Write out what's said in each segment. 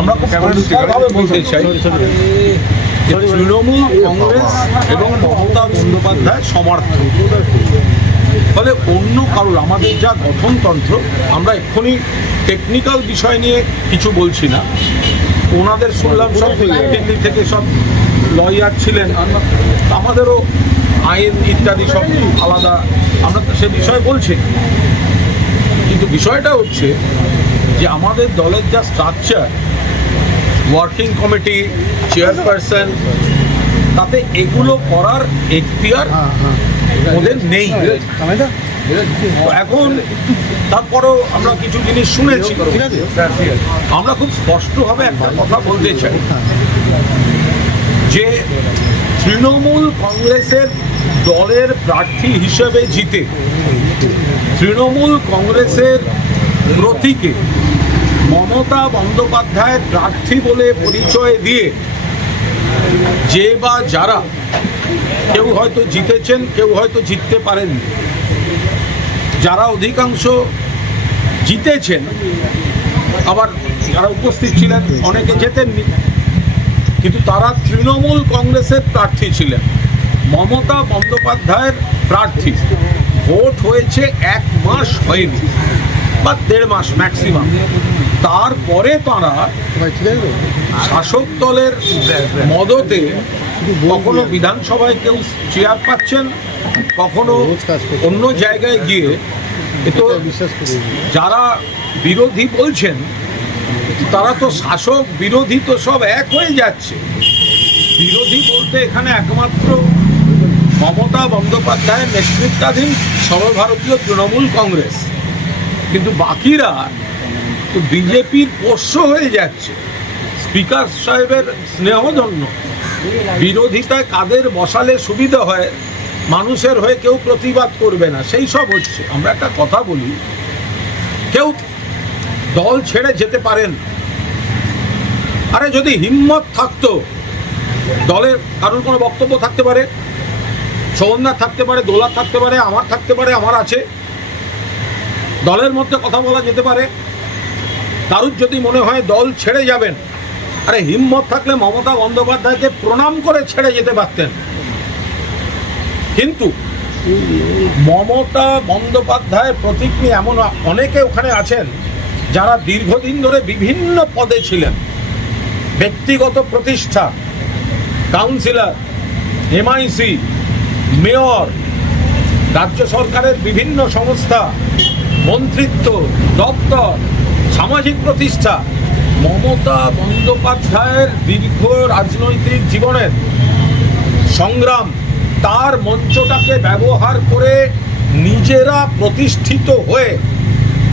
আমরা খুব পরিষ্কারভাবে বলতে চাই যে তৃণমূল কংগ্রেস এবং মমতা বন্দ্যোপাধ্যায় সমর্থক, ফলে অন্য কারোর আমাদের যা গঠনতন্ত্র, আমরা এক্ষুনি টেকনিক্যাল বিষয় নিয়ে কিছু বলছি না। ওনাদের শুনলাম সব দিল্লি থেকে সব লয়ার ছিলেন, আমাদেরও আইন ইত্যাদি সব আলাদা, আমরা সে বিষয়ে বলছি। কিন্তু বিষয়টা হচ্ছে যে আমাদের দলের যা স্ট্রাকচার, ওয়ার্কিং কমিটি, চেয়ারপারসন, তাতে এগুলো করার এখতিয়ার ওদের নেই। এখন তারপরেও আমরা কিছু জিনিস শুনেছি, আমরা খুব স্পষ্টভাবে একটা কথা বলতে চাই যে তৃণমূল কংগ্রেসের দলের প্রার্থী হিসেবে জিতে তৃণমূল কংগ্রেসের প্রতীকে মমতা বন্দ্যোপাধ্যায়ের প্রার্থী বলে পরিচয় দিয়ে যে বা যারা কেউ হয়তো জিতেছেন, কেউ হয়তো জিততে পারেননি, যারা অধিকাংশ জিতেছেন, আবার যারা উপস্থিত ছিলেন অনেকে জেতেননি, কিন্তু তারা তৃণমূল কংগ্রেসের প্রার্থী ছিলেন, মমতা বন্দ্যোপাধ্যায়ের প্রার্থী। ভোট হয়েছে 1 মাস হয়নি বা 1.5 মাস ম্যাক্সিমাম। তারপরে তারা শাসক দলের মদতে কখনো বিধানসভায় কেউ চেয়ার পাচ্ছেন, কখনো অন্য জায়গায় গিয়ে, তো যারা বিরোধী বলছেন তারা তো শাসক বিরোধী তো সব এক হয়ে যাচ্ছে। বিরোধী বলতে এখানে একমাত্র মমতা বন্দ্যোপাধ্যায়ের নেতৃত্বাধীন সর্বভারতীয় তৃণমূল কংগ্রেস, কিন্তু বাকিরা তো বিজেপির পোষ্য হয়ে যাচ্ছে। স্পিকার সাহেবের স্নেহধন্য বিরোধিতায় কাদের বসালে সুবিধা হয়, মানুষের হয়ে কেউ প্রতিবাদ করবে না, সেই সব হচ্ছে। আমরা একটা কথা বলি, কেউ দল ছেড়ে যেতে পারেন, আরে যদি হিম্মত থাকতো, দলের কারোর কোনো বক্তব্য থাকতে পারে, সৌন্দার থাকতে পারে, দোলার থাকতে পারে, আমার থাকতে পারে, আমার আছে, দলের মধ্যে কথা বলা যেতে পারে। কারুর যদি মনে হয় দল ছেড়ে যাবেন, আরে হিম্মত থাকলে মমতা বন্দ্যোপাধ্যায়কে প্রণাম করে ছেড়ে যেতে পারতেন। কিন্তু মমতা বন্দ্যোপাধ্যায়ের প্রতীক নিয়ে এমন অনেকে ওখানে আছেন যারা দীর্ঘদিন ধরে বিভিন্ন পদে ছিলেন, ব্যক্তিগত প্রতিষ্ঠা, কাউন্সিলর, এমআইসি, মেয়র, রাজ্য সরকারের বিভিন্ন সংস্থা, মন্ত্রিত্ব, দপ্তর, সামাজিক প্রতিষ্ঠা। মমতা বন্দ্যোপাধ্যায়ের দীর্ঘ রাজনৈতিক জীবনের সংগ্রাম, তার মঞ্চটাকে ব্যবহার করে নিজেরা প্রতিষ্ঠিত হয়ে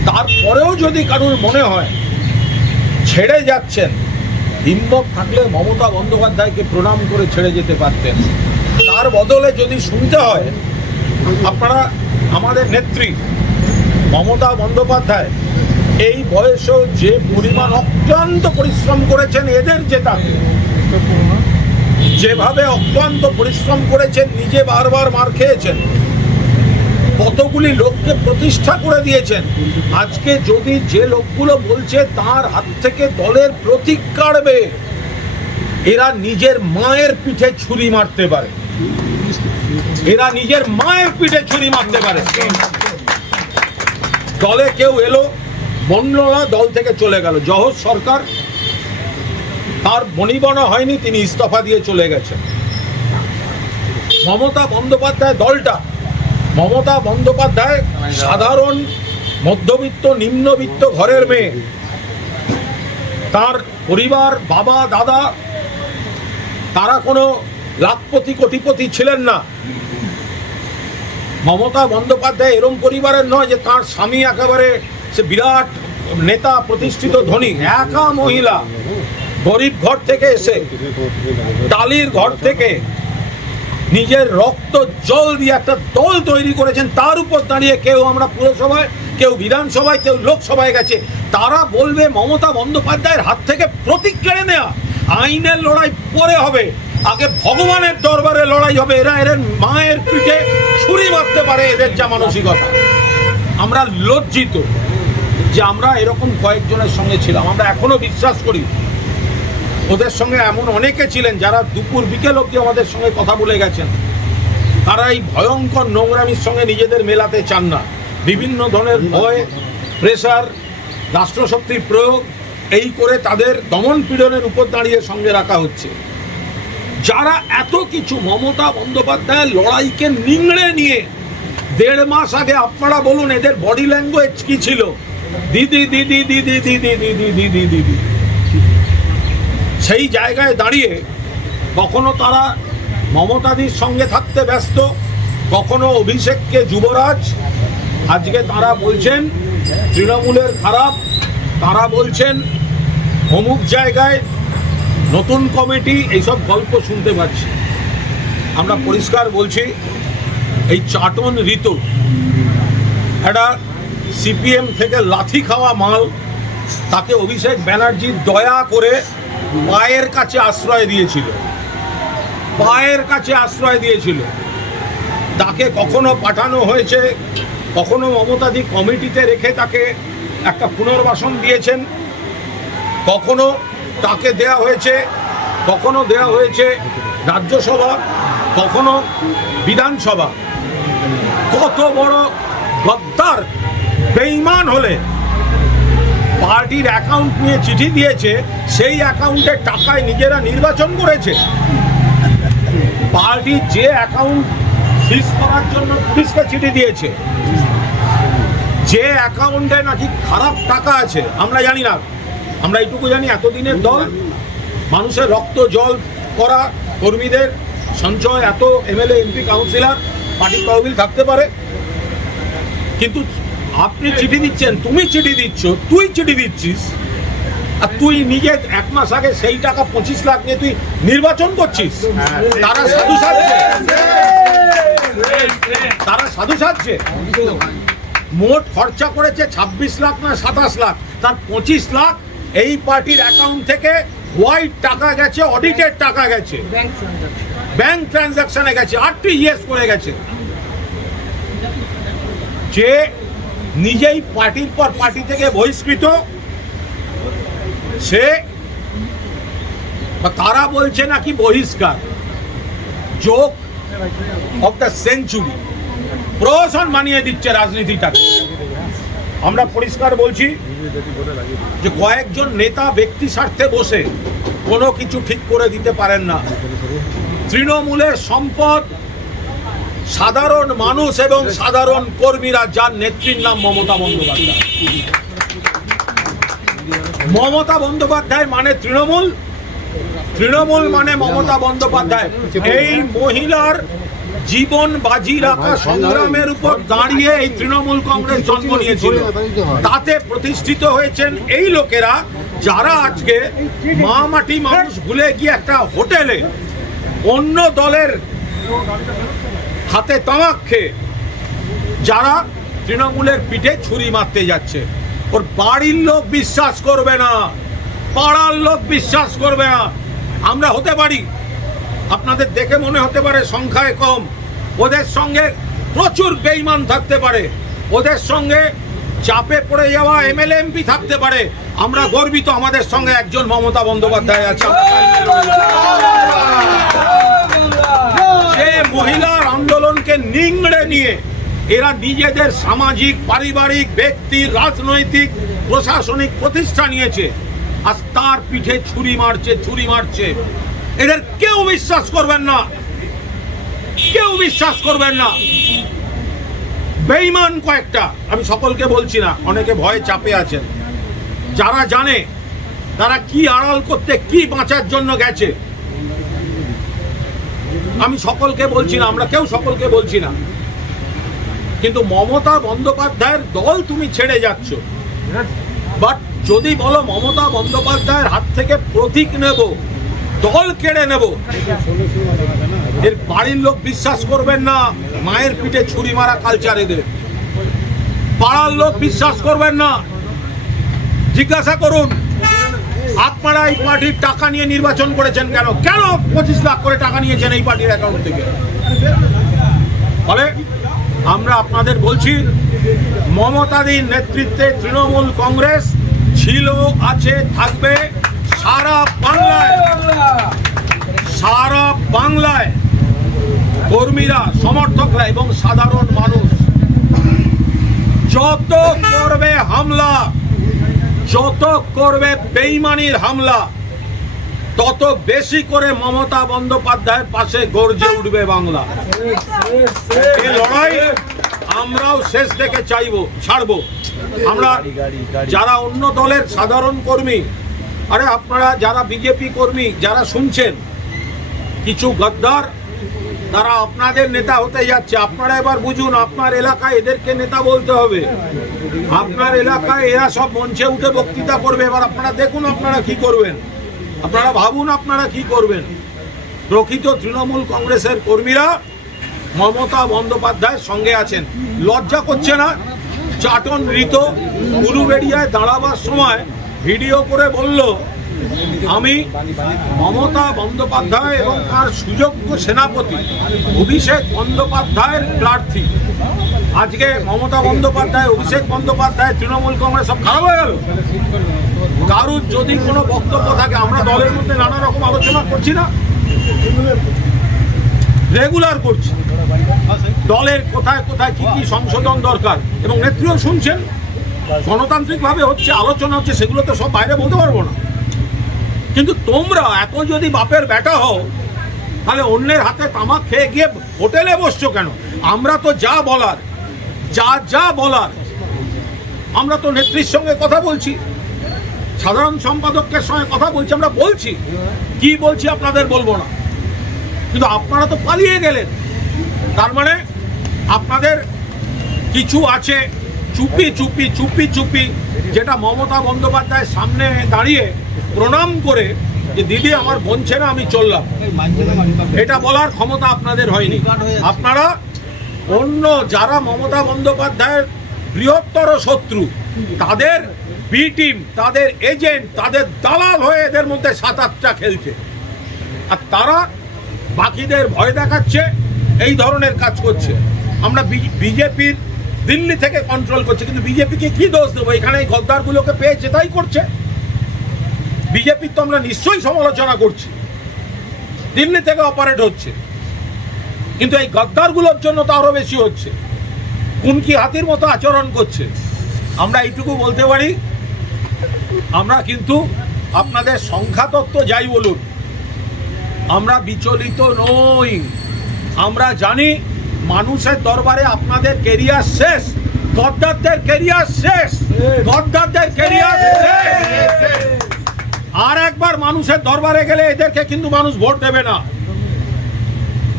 তারপরেও যদি কারোর মনে হয় ছেড়ে যাচ্ছেন, হিম্মত থাকলে মমতা বন্দ্যোপাধ্যায়কে প্রণাম করে ছেড়ে যেতে পারতেন। তার বদলে যদি শুনতে হয়, আপনারা আমাদের নেত্রী মমতা বন্দ্যোপাধ্যায় এই বয়সেও যে পরিমাণ অক্লান্ত পরিশ্রম করেছেন এদের জেতাতে, যেভাবে অক্লান্ত পরিশ্রম করেছেন, নিজে বারবার মার খেয়েছেন, কতগুলি লোককে প্রতিষ্ঠা করে দিয়েছেন। আজকে যদি যে লোকগুলো বলছে তার হাত থেকে দলের প্রতীক কাড়বে, এরা নিজের মায়ের পিঠে ছুরি মারতে পারে, এরা নিজের মায়ের পিঠে ছুরি মারতে পারে। দলে কেউ এলো, বলল না, দল থেকে চলে গেল। জহর সরকার, তার বনিবনা হয়নি, তিনি ইস্তফা দিয়ে চলে গেছেন। মমতা বন্দ্যোপাধ্যায় দলটা, মমতা বন্দ্যোপাধ্যায় সাধারণ মধ্যবিত্ত নিম্নবিত্ত ঘরের মেয়ে, তার পরিবার, বাবা দাদা, তারা কোনো লাখপতি কোটিপতি ছিলেন না। মমতা বন্দ্যোপাধ্যায় এরম পরিবারের নয় যে তার স্বামী একেবারে সে বিরাট নেতা, প্রতিষ্ঠিত ধনী। একা মহিলা, গরিব ঘর থেকে এসে, টালির ঘর থেকে নিজের রক্ত জল দিয়ে একটা দল তৈরি করেছেন। তার উপর দাঁড়িয়ে কেউ আমরা পুরসভায়, কেউ বিধানসভায়, কেউ লোকসভায় গেছে, তারা বলবে মমতা বন্দ্যোপাধ্যায়ের হাত থেকে প্রতীক কেড়ে নেওয়া। আইনের লড়াই পরে হবে, আগে ভগবানের দরবারে লড়াই হবে। এরা এর মায়ের পিঠে ছুরি মারতে পারে, এদের যা মানসিকতা। আমরা লজ্জিত যে আমরা এরকম কয়েকজনের সঙ্গে ছিলাম। আমরা এখনো বিশ্বাস করি ওদের সঙ্গে এমন অনেকে ছিলেন যারা দুপুর বিকেল অবধি আমাদের সঙ্গে কথা বলে গেছেন। তারা এই ভয়ঙ্কর নোংরামির সঙ্গে নিজেদের মেলাতে চান না। বিভিন্ন ধরনের ভয়, প্রেসার, রাষ্ট্রশক্তির প্রয়োগ এই করে তাদের দমন পীড়নের উপর দাঁড়িয়ে সঙ্গে রাখা হচ্ছে। যারা এত কিছু মমতা বন্দ্যোপাধ্যায়ের লড়াইকে নিংড়ে নিয়ে 1.5 মাস আগে, আপনারা বলুন এদের বডি ল্যাঙ্গুয়েজ কি ছিল? দিদি দিদি দিদি দিদি দিদি দিদি দিদি। সেই জায়গায় দাঁড়িয়ে কখনো তারা মমতাদির সঙ্গে থাকতে ব্যস্ত, কখনো অভিষেককে যুবরাজ। আজকে তারা বলছেন তৃণমূলের খারাপ, তারা বলছেন অমুক জায়গায় নতুন কমিটি, এইসব গল্প শুনতে পাচ্ছি। আমরা পরিষ্কার বলছি, এই চাটন ঋতু একটা সিপিএম থেকে লাথি খাওয়া মাল, তাকে অভিষেক ব্যানার্জি দয়া করে পায়ের কাছে আশ্রয় দিয়েছিল, পায়ের কাছে আশ্রয় দিয়েছিল। তাকে কখনো পাঠানো হয়েছে, কখনো মমতাদি কমিটিতে রেখে তাকে একটা পুনর্বাসন দিয়েছেন, কখনো তাকে দেয়া হয়েছে, কখনো দেয়া হয়েছে রাজ্যসভা, কখনো বিধানসভা। কত বড় গদ্দার বেঈমান হলে পার্টির অ্যাকাউন্ট নিয়ে চিঠি দিয়েছে, সেই অ্যাকাউন্টের টাকায় নিজেরা নির্বাচন করেছে। পার্টি যে অ্যাকাউন্ট ফ্রিজ করার জন্য পুলিশকে চিঠি দিয়েছে, যে অ্যাকাউন্টে নাকি খারাপ টাকা আছে আমরা জানি না, আমরা এইটুকু জানি এতদিনের দল, মানুষের রক্ত জল করা কর্মীদের সঞ্চয়, এত এমএলএ এমপি কাউন্সিলর পার্টি তহবিল থাকতে পারে। কিন্তু আপনি চিঠি দিচ্ছেন, তুমি চিঠি দিচ্ছ, তুই চিঠি দিচ্ছিস, আর তুই নিজে 1 মাস আগে সেই টাকা 25 লাখ নিয়ে তুই নির্বাচন করছিস। তারা সাধু সাজছে, তারা সাধু সাজছে। মোট খরচা করেছে 26 লাখ না 27 লাখ, তার 25 লাখ এই পার্টির অ্যাকাউন্ট থেকে হোয়াইট টাকা গেছে, অডিটেড টাকা গেছে, ব্যাংক ট্রানজাকশনে গেছে, আরটিজিএস করে গেছে। যে নিজেই পার্টির পর পার্টি থেকে বহিষ্কৃত, সে তারা বলছে নাকি বহিষ্কার, জোক অফ দ্য সেঞ্চুরি, প্রহসন মানিয়ে দিচ্ছে রাজনীতিটাকে। আমরা পরিষ্কার বলছি যে কয়েকজন নেতা ব্যক্তি স্বার্থে বসে কোনো কিছু ঠিক করে দিতে পারেন না। তৃণমূলের সম্পদ সাধারণ মানুষ এবং সাধারণ কর্মীরা, যার নেত্রীর নাম মমতা বন্দ্যোপাধ্যায়। মমতা বন্দ্যোপাধ্যায় মানে তৃণমূল, তৃণমূল মানে মমতা বন্দ্যোপাধ্যায়। এই মহিলার জীবন বাজি রাখা সংগ্রামের উপর দাঁড়িয়ে এই তৃণমূল কংগ্রেস জন্ম নিয়েছিল। তাতে প্রতিষ্ঠিত হয়েছেন এই লোকেরা, যারা আজকে মা মাটি মানুষ ভুলে গিয়ে একটা হোটেলে অন্য দলের হাতে তামাক খেয়ে যারা তৃণমূলের পিঠে ছুরি মারতে যাচ্ছে। ওর বাড়ির লোক বিশ্বাস করবে না, পাড়ার লোক বিশ্বাস করবে না। আমরা হতে পারি, আপনাদের দেখে মনে হতে পারে সংখ্যায় কম, ওদের সঙ্গে প্রচুর বেঈমান থাকতে পারে, ওদের সঙ্গে চাপে পড়ে যাওয়া এমএলএ এমপি থাকতে পারে। আমরা গর্বিত আমাদের সঙ্গে একজন মমতা বন্দ্যোপাধ্যায় আছে। যে মহিলার আন্দোলনকে নিংড়ে নিয়ে এরা নিজেদের সামাজিক, পারিবারিক, ব্যক্তি, রাজনৈতিক, প্রশাসনিক প্রতিষ্ঠা নিয়েছে, আজ তার পিঠে ছুরি মারছে, ছুরি মারছে। এদের কেউ বিশ্বাস করবেন না, কেউ বিশ্বাস করবেন না। বেঈমান কয়েকটা, আমি সকলকে বলছি না, অনেকে ভয়ে চাপে আছেন। যারা জানে তারা কি আড়াল করতে, কি বাঁচার জন্য গেছে, আমি সকলকে বলছি না, আমরা কেউ সকলকে বলছি না। কিন্তু মমতা বন্দ্যোপাধ্যায়ের দল তুমি ছেড়ে যাচ্ছ। বাট যদি বলো মমতা বন্দ্যোপাধ্যায়ের হাত থেকে প্রতীক নেব, দল কেড়ে নেব, এর বাড়ির লোক বিশ্বাস করবেন না। মায়ের পিঠে ছুরি মারা কালচার এদের, পাড়ার লোক বিশ্বাস করবেন না। জিজ্ঞাসা করুন আপনারা এই পার্টির টাকা নিয়ে নির্বাচন করেছেন কেন? কেন 25 লাখ করে টাকা নিয়েছেন এই পার্টির অ্যাকাউন্ট থেকে? ফলে আমরা আপনাদের বলছি, মমতাদির নেতৃত্বে তৃণমূল কংগ্রেস ছিল, আছে, থাকবে সারা বাংলায়। বাংলায় কর্মীরা, সমর্থকরা এবং সাধারণ মানুষ যত করবে হামলা, যত করবে বেঈমানির হামলা, তত বেশি করে মমতা বন্দ্যোপাধ্যায়ের পাশে গর্জে উঠবে বাংলা। এই লড়াই আমরাও শেষ থেকে ছাড়বো। আমরা যারা অন্য দলের সাধারণ কর্মী, আরে আপনারা যারা বিজেপি কর্মী যারা শুনছেন, কিছু গদ্দার তারা আপনাদের নেতা হতে যাচ্ছে। আপনারা এবার বুঝুন, আপনার এলাকায় এদেরকে নেতা বলতে হবে। আপনার এলাকায় এরা সব মঞ্চে উঠে বক্তৃতা করবে। এবার আপনারা দেখুন আপনারা কি করবেন, আপনারা ভাবুন আপনারা কি করবেন। প্রকৃত তৃণমূল কংগ্রেসের কর্মীরা মমতা বন্দ্যোপাধ্যায়ের সঙ্গে আছেন। লজ্জা করছে না? চাটন ঋত উলুবেড়িয়ায় দাঁড়াবার সময় ভিডিও করে বলল, আমি মমতা বন্দ্যোপাধ্যায় এবং তার সুযোগ্য সেনাপতি অভিষেক বন্দ্যোপাধ্যায়ের প্রার্থী। আজকে মমতা বন্দ্যোপাধ্যায়, অভিষেক বন্দ্যোপাধ্যায়, তৃণমূল কংগ্রেস সব খারাপ হয়ে গেল। কারুর যদি কোনো বক্তব্য থাকে, আমরা দলের মধ্যে নানা রকম আলোচনা করছি না, রেগুলার করছি, দলের কোথায় কোথায় কি কি সংশোধন দরকার, এবং নেত্রীও শুনছেন। গণতান্ত্রিকভাবে হচ্ছে, আলোচনা হচ্ছে, সেগুলো তো সব বাইরে বলতে পারবো না। কিন্তু তোমরা এত যদি বাপের বেটা হও, তাহলে অন্যের হাতে তামাক খেয়ে গিয়ে হোটেলে বসছো কেন? আমরা তো যা বলার, যা বলার, আমরা তো নেত্রীর সঙ্গে কথা বলছি, সাধারণ সম্পাদকের সঙ্গে কথা বলছি, আমরা বলছি। কি বলছি আপনাদের বলবো না, কিন্তু আপনারা তো পালিয়ে গেলেন। তার মানে আপনাদের কিছু আছে চুপি চুপি, যেটা মমতা বন্দ্যোপাধ্যায়ের সামনে দাঁড়িয়ে প্রণাম করে যে দিদি আমার বলছে না, আমি চললাম, এটা বলার ক্ষমতা আপনাদের হয়নি। আপনারা অন্য যারা মমতা বন্দ্যোপাধ্যায়ের বৃহত্তর শত্রু, তাদের বি টিম, তাদের এজেন্ট, তাদের দালাল হয়ে এদের মধ্যে 7-8টা খেলছে, আর তারা বাকিদের ভয় দেখাচ্ছে, এই ধরনের কাজ করছে। আমরা বিজেপির দিল্লি থেকে কন্ট্রোল করছে, কিন্তু বিজেপিকে কি দোষ দেবো? এখানে এই গদ্দারগুলোকে পেয়েছে তাই করছে। বিজেপির তো আমরা নিশ্চয়ই সমালোচনা করছি, দিল্লি থেকে অপারেট হচ্ছে, কিন্তু এই গদ্দারগুলোর জন্য তো আরো বেশি হচ্ছে, কুনকি হাতির মতো আচরণ করছে। আমরা এইটুকু বলতে পারি, আমরা কিন্তু আপনাদের সংখ্যাতত্ত্ব যাই বলুন, আমরা বিচলিত নই। আমরা জানি মানুষের দরবারে আপনাদের কেরিয়ার শেষ, গদ্দারদের কেরিয়ার শেষ, গদ্দারদের কেরিয়ার শেষ। আর একবার মানুষের দরবারে গেলে এদেরকে কিন্তু মানুষ ভোট দেবে না।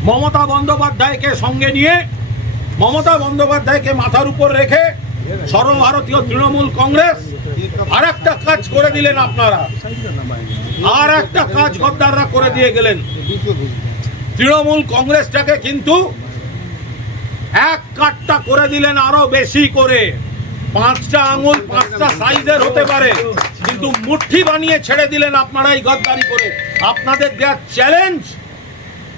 মমতা বন্দ্যোপাধ্যায়কে সঙ্গে নিয়ে, মমতা বন্দ্যোপাধ্যায়কে মাথার উপর রেখে সর্বভারতীয় তৃণমূল কংগ্রেস আর একটা কাজ করে দিলেন আপনারা, আর একটা কাজ গদ্দাররা করে দিয়ে গেলেন। তৃণমূল কংগ্রেসটাকে কিন্তু এক কাটটা করে দিলেন আরো বেশি করে। 5টা আঙুল 5টা সাইজের হতে পারে, কিন্তু মুঠি বানিয়ে ছেড়ে দিলেন আপনারা এই গদ্দারি করে। আপনাদের দেওয়ার চ্যালেঞ্জ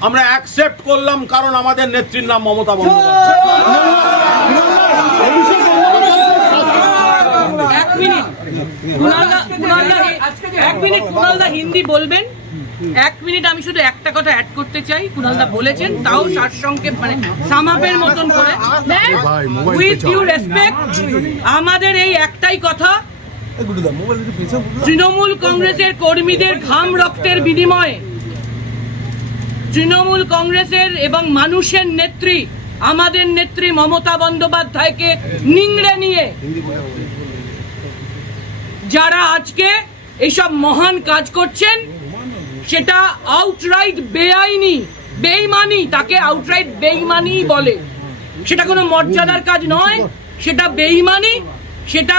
আমরা অ্যাকসেপ্ট করলাম, কারণ আমাদের নেত্রীর নাম মমতা বন্দ্যোপাধ্যায়। হিন্দি বলবেন 1 মিনিট। আমি শুধু একটা কথা অ্যাড করতে চাই, কুণালদা বলেছেন, তাও সারসংক্ষেপ, মানে সামাপের মতন করে। উইথ ডিউ রেসপেক্ট, আমাদের এই একটাই কথা, তৃণমূল কংগ্রেসের কর্মীদের ঘাম রক্তের বিনিময়ে তৃণমূল কংগ্রেসের এবং মানুষের নেত্রী, আমাদের নেত্রী মমতা বন্দ্যোপাধ্যায়কে নিংড়ে নিয়ে যারা আজকে এইসব মহান কাজ করছেন, সেটা আউটরাইট বেআইনি, বেইমানি, তাকে আউটরাইট বেইমানি বলে। সেটা কোনো মর্যাদার কাজ নয়, সেটা বেইমানি। সেটা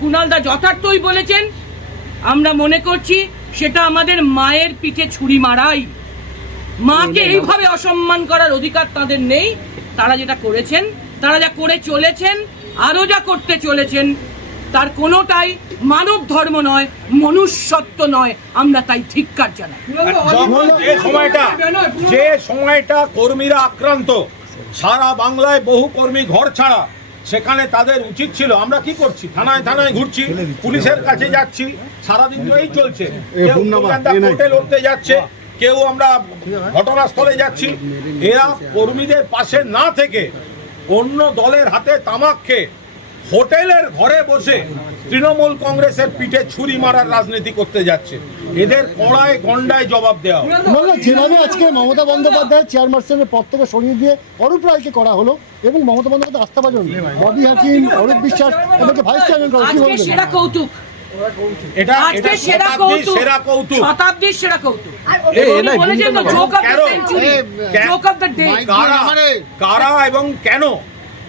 কুণালদা যথার্থই বলেছেন। আমরা মনে করছি সেটা আমাদের মায়ের পিঠে ছুরি মারাই। মাকে এইভাবে অসম্মান করার অধিকার তাদের নেই। তারা যেটা করেছেন, তারা যা করে চলেছেন, আরো যা করতে চলেছেন, তার কোনোটাই মানব ধর্ম নয়, মনুষ্যত্ব নয়। আমরা তাই ধিক্কার জানাই। যে সময়টা কর্মীরা আক্রান্ত, সারা বাংলায় বহু কর্মী ঘর ছাড়া, সেখানে তাদের উচিত ছিল, আমরা কি করছি, থানায় থানায় ঘুরছি, পুলিশের কাছে যাচ্ছি, সারাদিন তো এই চলছে। কোর্টে লড়তে যাচ্ছে, কেউ আমরা ঘটনাস্থলে যাচ্ছি, এরা কর্মীদের পাশে না থেকে অন্য দলের হাতে তামাক খেয়ে হোটেলের ঘরে বসে তৃণমূল কংগ্রেসের পিঠে ছুরি মারার রাজনীতি করতে যাচ্ছে। এদের কড়ায় গন্ডায় জবাব দেওয়া হবে। না, যেভাবে আজকে মমতা বন্দ্যোপাধ্যায় চেয়ারপারসনের পদ থেকে সরিয়ে দিয়ে অরূপ রায়কে করা হলো এবং মমতা বন্দ্যোপাধ্যায় আস্থাভাজন ববি হাকিম, অরূপ বিশ্বাস এদেরকে ভাইস চেয়ারম্যান করা, কি আজকে বলবেন? সেরা কৌতুক, এটা আজকে সেরা কৌতুক, শতাব্দীর সেরা কৌতুক। উনি বলেছেন তো joke of the century, joke of the day. কারা এবং কেন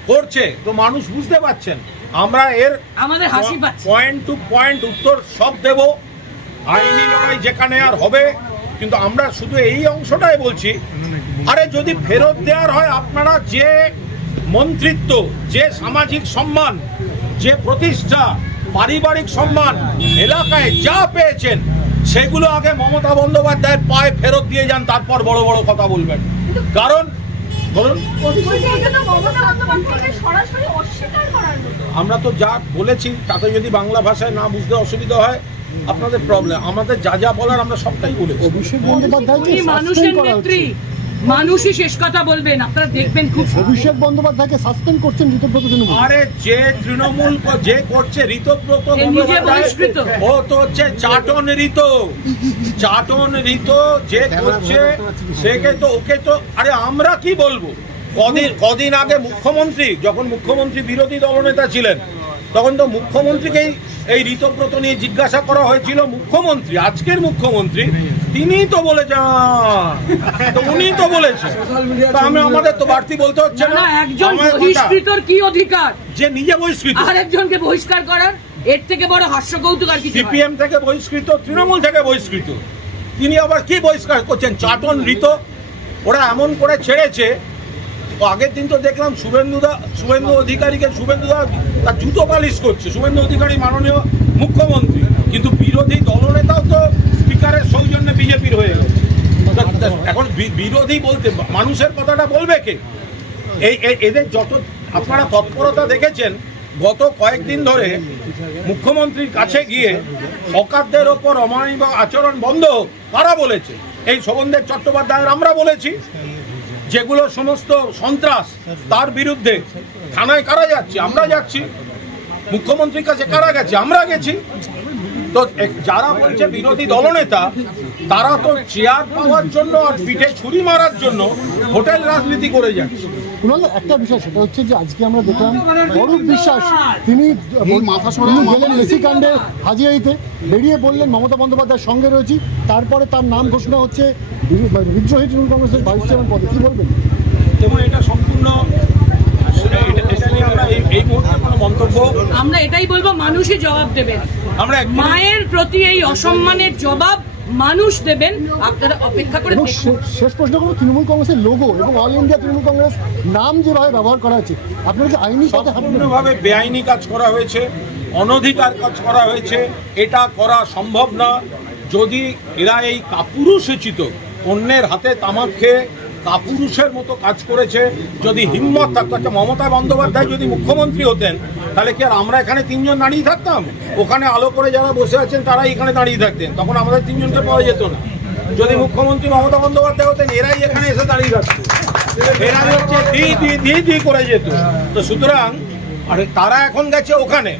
করছে তো মানুষ বুঝতে পারছেন। আমরা এর আমাদের হাসি পাচ্ছে। পয়েন্ট টু পয়েন্ট উত্তর সব দেব, আইনি লড়াই যেখানে আর হবে। কিন্তু আমরা শুধু এই অংশটাই বলছি, আরে যদি ফেরত দেওয়ার হয়, আপনারা যে মন্ত্রিত্ব, যে সামাজিক সম্মান, যে প্রতিষ্ঠা, পারিবারিক সম্মান, এলাকায় যা পেয়েছেন সেগুলো আগে মমতা বন্দ্যোপাধ্যায়ের পায়ে ফেরত দিয়ে যান, তারপর বড় বড় কথা বলবেন। কারণ বলুন, আমরা তো যা বলেছি তাতে যদি বাংলা ভাষায় না বুঝতে অসুবিধা হয় আপনাদের প্রবলেম। আমাদের যা যা বলার আমরা সবটাই বলেছি। অভিষেক বন্দ্যোপাধ্যায়কে উনি মানুষের সাসপেন্ড করা নেত্রী, হচ্ছে। মানুষই শেষ কথা বলবেন, আপনারা দেখবেন খুব। অভিষেক বন্দ্যোপাধ্যায়কে সাসপেন্ড করছেন ঋতব্রত তৃণমূল। আরে যে তৃণমূল যে করছে ঋতব্রত সে নিজে বহিষ্কৃত। ও তো হচ্ছে চাটন ঋত, চাটন ঋত যে করছে সেকে তো, ওকে তো, আরে আমরা কি বলবো। কদিন আগে মুখ্যমন্ত্রী, যখন মুখ্যমন্ত্রী বিরোধী দলনেতা ছিলেন, তখন তো মুখ্যমন্ত্রীকেই এই ঋতব্রত নিয়ে জিজ্ঞাসা করা হয়েছিল। মুখ্যমন্ত্রী, আজকের মুখ্যমন্ত্রী, তিনিই তো বলেছেন, তো উনি তো বলেছেন, তো আমাদের তো বাড়তি বলতে হচ্ছে না। একজন আমার কথা, বহিষ্কৃতর কি অধিকার যে নিজে বহিষ্কৃত, আরেকজনকে বহিষ্কার করার? এর থেকে বড় হাস্য কৌতুক আর কিছু নয়। সিপিএম থেকে বহিষ্কৃত, তৃণমূল থেকে বহিষ্কৃত, তিনি আবার কি বহিষ্কার করছেন? চাটন ঋত। ওরা এমন করে ছেড়েছে, ও আগের দিন তো দেখলাম শুভেন্দু অধিকারীকে, শুভেন্দুদা তার জুতো পালিশ করছে, শুভেন্দু অধিকারী মাননীয় মুখ্যমন্ত্রী, কিন্তু বিরোধী দলনেতাও তো স্পিকারের সৌজন্যে বিজেপির হয়ে গেছে। এখন বিরোধী বলতে মানুষের কথাটা বলবে কে? এদের যত আপনারা তৎপরতা দেখেছেন, গত কয়েকদিন ধরে মুখ্যমন্ত্রীর কাছে গিয়ে হকারদের ওপর অমানবিক আচরণ বন্ধ হোক, কারা বলেছে? এই শোভনদেব চট্টোপাধ্যায়ের আমরা বলেছি। যেগুলো সমস্ত সন্ত্রাস, তার বিরুদ্ধে থানায় কারা যাচ্ছে? আমরা যাচ্ছি। মুখ্যমন্ত্রীর কাছে কারা গেছে? আমরা গেছি। তো যারা বলছে বিরোধী দলনেতা, তারা তো চেয়ার পাওয়ার জন্য আর পিঠে ছুরি মারার জন্য হোটেল রাজনীতি করে যাচ্ছে। কুণাল, একটা বিষয় সেটা হচ্ছে যে আজকে আমরা দেখলাম অরূপ বিশ্বাস তিনি গেলেন মেসি কাণ্ডে হাজিরাইতে, বেরিয়ে বললেন মমতা বন্দ্যোপাধ্যায়ের সঙ্গে রয়েছি, তারপরে তার নাম ঘোষণা হচ্ছে বিদ্রোহী তৃণমূল কংগ্রেসের ভাইস চেয়ারম্যান পদে। কি বলবেন? এবং এটা সম্পূর্ণ, এটা নিয়ে আমরা এই মুহূর্তে কোনো মন্তব্য, আমরা এটাই বলবো, মানুষই জবাব দেবেন। আমরা মায়ের প্রতি এই অসম্মানের জবাব মানুষ দেবেন, আপনারা অপেক্ষা করে এবং দেখুন। শেষ প্রশ্ন করবো, তৃণমূল কংগ্রেসের লোগো এবং অল ইন্ডিয়া তৃণমূল কংগ্রেস নাম যেভাবে ব্যবহার করা হচ্ছে, আপনারা কি আইনি পথে হাঁটবেন? সম্পূর্ণভাবে বেআইনি কাজ করা হয়েছে, অনধিকার কাজ করা হয়েছে। এটা করা সম্ভব না। যদি এরা এই কাপুরুষোচিত অন্যের হাতে তামাক খেয়ে কাপুরুষের মতো কাজ করেছে, যদি হিম্মত থাকতো, আচ্ছা মমতা বন্দ্যোপাধ্যায় যদি মুখ্যমন্ত্রী হতেন, তাহলে কি আর আমরা এখানে তিনজন দাঁড়িয়ে থাকতাম? ওখানে আলো করে যারা বসে আছেন তারাই এখানে দাঁড়িয়ে থাকতেন, তখন আমাদের তিনজনকে পাওয়া যেত না। যদি মুখ্যমন্ত্রী মমতা বন্দ্যোপাধ্যায় হতেন, এরাই এখানে এসে দাঁড়িয়ে থাকতো, এরাই হচ্ছে দি করে যেত। তো সুতরাং তারা এখন গেছে ওখানে,